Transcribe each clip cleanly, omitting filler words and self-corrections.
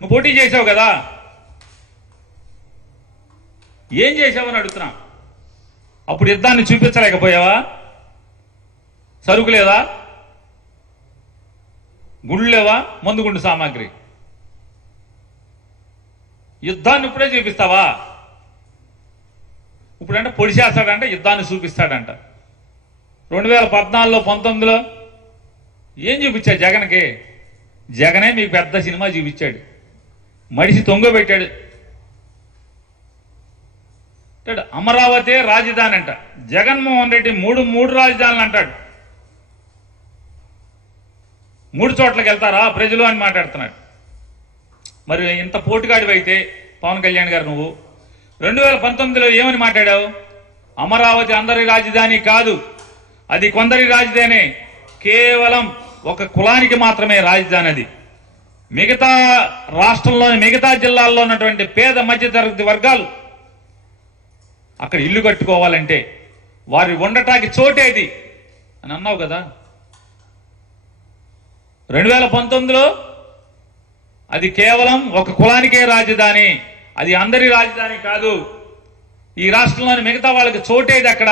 నువ్వు పోటీ చేసావు కదా, ఏం చేసావని అడుగుతున్నా. అప్పుడు యుద్ధాన్ని చూపించలేకపోయావా? సరుకు లేదా, గుళ్ళు లేవా, మందుగుండు సామాగ్రి? యుద్ధాన్ని ఇప్పుడే చూపిస్తావా? ఇప్పుడంటే పొడి చేస్తాడంట, యుద్ధాన్ని చూపిస్తాడంట. 2014లో 19లో ఏం చూపించాడు జగన్కి? జగనే మీకు పెద్ద సినిమా చూపించాడు, మడిసి తొంగబెట్టాడు. అమరావతి రాజధాని అంట. జగన్మోహన్ రెడ్డి మూడు రాజధానులు అంటాడు. 3 చోట్లకి వెళ్తారా ప్రజలు అని మాట్లాడుతున్నాడు. మరి ఇంత పోటుగాడివైతే పవన్ కళ్యాణ్ గారు, నువ్వు 2019లో ఏమని మాట్లాడావు? అమరావతి అందరి రాజధాని కాదు, అది కొందరి రాజధాని, కేవలం ఒక కులానికి మాత్రమే రాజధాని. అది మిగతా రాష్ట్రంలోని మిగతా జిల్లాల్లో ఉన్నటువంటి పేద మధ్యతరగతి వర్గాలు అక్కడ ఇల్లు కట్టుకోవాలంటే వారి ఉండటానికి చోటేది అని అన్నావు కదా. 2019లో అది కేవలం ఒక కులానికే రాజధాని, అది అందరి రాజధాని కాదు, ఈ రాష్ట్రంలోని మిగతా వాళ్ళకి చోటేది అక్కడ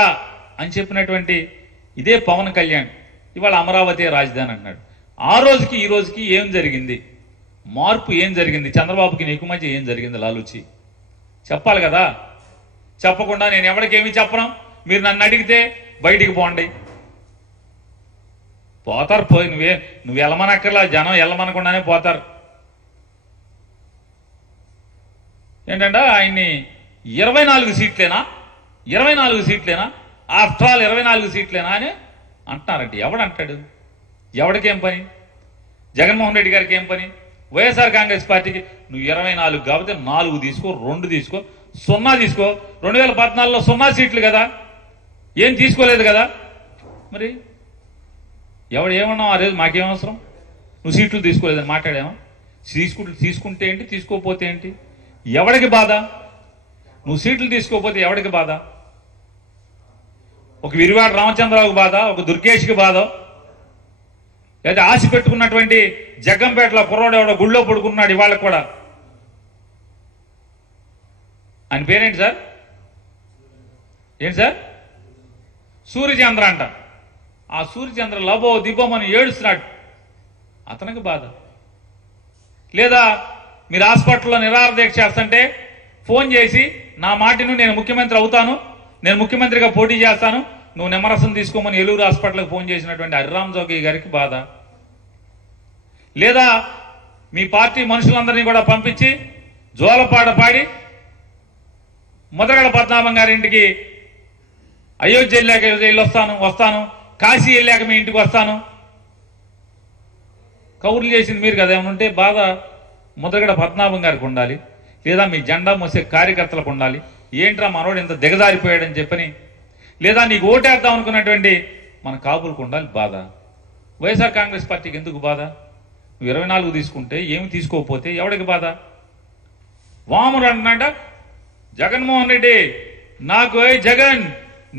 అని చెప్పినటువంటి ఇదే పవన్ కళ్యాణ్ ఇవాళ అమరావతి రాజధాని అంటున్నాడు. ఆ రోజుకి ఈ రోజుకి ఏం జరిగింది? మార్పు ఏం జరిగింది? చంద్రబాబుకి నీకు మధ్య ఏం జరిగింది? లాలూచి చెప్పాలి కదా. చెప్పకుండా నేను ఎవరికేమీ చెప్పను, మీరు నన్ను అడిగితే బయటికి పోండి. పోతారు, పోయి నువ్వు వెళ్ళమనక్కర్లా, జనం వెళ్ళమనకుండానే పోతారు. ఏంటంటే ఆయన్ని 24 సీట్లేనా, 24 సీట్లేనా, ఆఫ్టర్ ఆల్ 24 సీట్లేనా అని అంటున్నారంటే ఎవడంటాడు? ఎవడికేం పని? జగన్మోహన్ రెడ్డి గారికి ఏం పని? వైఎస్ఆర్ కాంగ్రెస్ పార్టీకి నువ్వు 24 కాబట్టి 4 తీసుకో, 2 తీసుకో, 0 తీసుకో. 2014లో 0 సీట్లు కదా, ఏం తీసుకోలేదు కదా. మరి ఎవడు ఏమన్నావు? ఆ రోజు మాకేమవసరం, నువ్వు సీట్లు తీసుకోలేదని మాట్లాడామా? తీసుకుంటే ఏంటి, తీసుకోకపోతే ఏంటి? ఎవడికి బాధ? నువ్వు సీట్లు తీసుకోకపోతే ఎవడికి బాధ? ఒక విరివాడ రామచంద్రరావుకి బాధ, ఒక దుర్గేష్కి బాధ, లేదా ఆశ పెట్టుకున్నటువంటి జగ్గంపేటలో కుర్రాడు ఎవడో గుళ్ళో పడుకున్నాడు ఇవాళ కూడా. ఆయన పేరేంటి సార్? ఏంటి సార్? సూర్యచంద్ర అంట. ఆ సూర్యచంద్ర లబో దిబ్బమని ఏడుస్తున్నాడు, అతనికి బాధ. లేదా మీరు హాస్పిటల్లో నిరాహార దీక్ష చేస్తుంటే ఫోన్ చేసి నా మాటను నేను ముఖ్యమంత్రి అవుతాను, నేను ముఖ్యమంత్రిగా పోటీ చేస్తాను, నువ్వు నిమ్మరసం తీసుకోమని ఏలూరు హాస్పిటల్కి ఫోన్ చేసినటువంటి హరిరామ్ జోగి గారికి బాధ. లేదా మీ పార్టీ మనుషులందరినీ కూడా పంపించి జోలపాట పాడి ముద్రగడ పద్మనాభం గారింటికి అయోధ్య వెళ్ళాక వస్తాను, కాశీ వెళ్ళాక మీ ఇంటికి వస్తాను కౌర్లు చేసింది మీరు కదా. ఏమనుంటే బాధ ముద్రగడ పద్మనాభం గారికి ఉండాలి, లేదా మీ జెండా మోసే కార్యకర్తలకు ఉండాలి. ఏంట్రా మనోడు ఇంత దిగజారిపోయాడని చెప్పని, లేదా నీకు ఓటేద్దాం అనుకున్నటువంటి మన కాపులకు ఉండాలి బాధ. వైఎస్ఆర్ కాంగ్రెస్ పార్టీకి ఎందుకు బాధ? నువ్వు 24 తీసుకుంటే ఏమి తీసుకోకపోతే ఎవడికి బాధ? వామనుడు అంటున్నాడ జగన్మోహన్ రెడ్డి, నాకు జగన్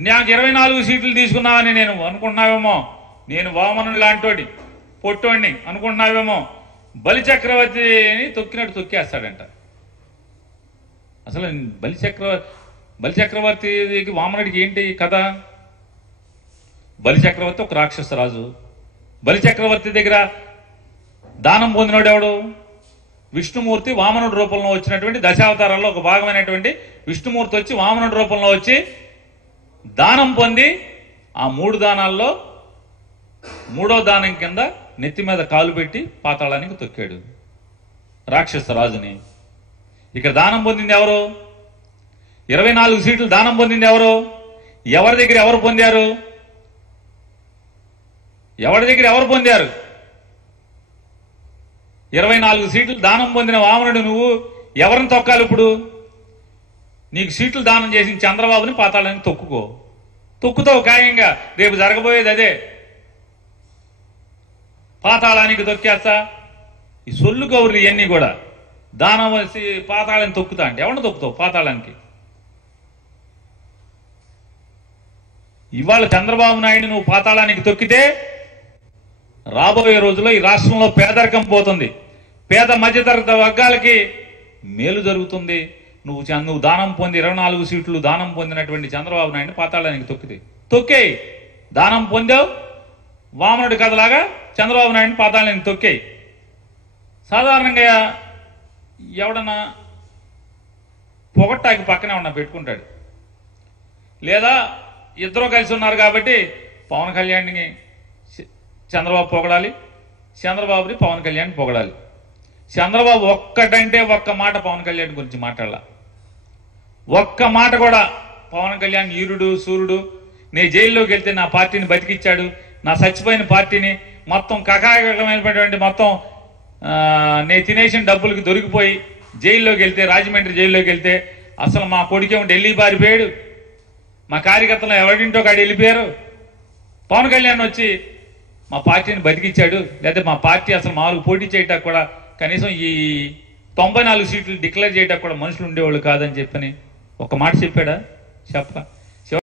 నాకు 24 సీట్లు తీసుకున్నావని నేను అనుకుంటున్నావేమో, నేను వామనుడు లాంటోడి పొట్టోడిని అనుకుంటున్నావేమో, బలిచక్రవర్తిని తొక్కినట్టు తొక్కేస్తాడంట. అసలు బలిచక్రవర్తికి వామనుడికి ఏంటి కథ? బలిచక్రవర్తి ఒక రాక్షస రాజు. బలిచక్రవర్తి దగ్గర దానం పొందినోడు ఎవడు? విష్ణుమూర్తి వామనుడి రూపంలో వచ్చినటువంటి దశావతారాల్లో ఒక భాగమైనటువంటి విష్ణుమూర్తి వచ్చి వామనుడి రూపంలో వచ్చి దానం పొంది ఆ 3 దానాల్లో 3వ దానం కింద నెత్తి మీద కాలు పెట్టి పాతాళానికి తొక్కాడు రాక్షస రాజుని. ఇక్కడ దానం పొందింది ఎవరు? 24 సీట్లు దానం పొందింది ఎవరు? ఎవరి దగ్గర ఎవరు పొందారు? ఎవరి దగ్గర ఎవరు పొందారు? 24 సీట్లు దానం పొందిన వామనుడు నువ్వు ఎవరిని తొక్కాలి ఇప్పుడు? నీకు సీట్లు దానం చేసిన చంద్రబాబుని పాతాళానికి తొక్కుతావు ఖాయంగా. రేపు జరగబోయేది అదే, పాతాళానికి తొక్కేస్తా. ఈ సొల్లు గౌరులు ఇవన్నీ కూడా దానం వేసి పాతాళాన్ని తొక్కుతా అంటే ఎవరిని తొక్కుతావు పాతాళానికి? ఇవాళ చంద్రబాబు నాయుడు నువ్వు పాతాళానికి తొక్కితే రాబోయే రోజుల్లో ఈ రాష్ట్రంలో పేదరికం పోతుంది. పేద మధ్యతరగతి వర్గాలకి మేలు జరుగుతుంది. నువ్వు దానం పొంది 24 సీట్లు దానం పొందినటువంటి చంద్రబాబు నాయుడిని పాతాళానికి తొక్కేయి. దానం పొందావు, వామనుడి కథలాగా చంద్రబాబు నాయుడిని పాతాళానికి తొక్కేయి. సాధారణంగా ఎవడన్నా పొగట్టాకి పక్కనే ఉన్న పెట్టుకుంటాడు, లేదా ఇద్దరు కలిసి ఉన్నారు కాబట్టి పవన్ కళ్యాణ్ని చంద్రబాబు పొగడాలి, చంద్రబాబుని పవన్ కళ్యాణ్ పొగడాలి. చంద్రబాబు ఒక్కటంటే ఒక్క మాట పవన్ కళ్యాణ్ గురించి మాట్లాడాల. ఒక్క మాట కూడా పవన్ కళ్యాణ్ ఈరుడు సూర్యుడు, నేను జైల్లోకి వెళ్తే నా పార్టీని బతికిచ్చాడు, నా చచ్చిపోయిన పార్టీని మొత్తం కకాయకమైనటువంటి మొత్తం నేను తినేసిన డబ్బులకి దొరికిపోయి జైల్లోకి వెళ్తే, రాజమండ్రి జైల్లోకి వెళ్తే అసలు మా కొడుకేమో ఢిల్లీ పారిపోయాడు, మా కార్యకర్తలు ఎవరింటో కాడి వెళ్ళిపోయారు, పవన్ కళ్యాణ్ వచ్చి మా పార్టీని బతికిచ్చాడు, లేదా మా పార్టీ అసలు మామూలు పోటీ చేయటానికి కూడా కనీసం ఈ 94 సీట్లు డిక్లేర్ చేయడానికి కూడా మనుషులు ఉండేవాళ్ళు కాదని చెప్పని ఒక మాట చెప్పాడా? చెప్ప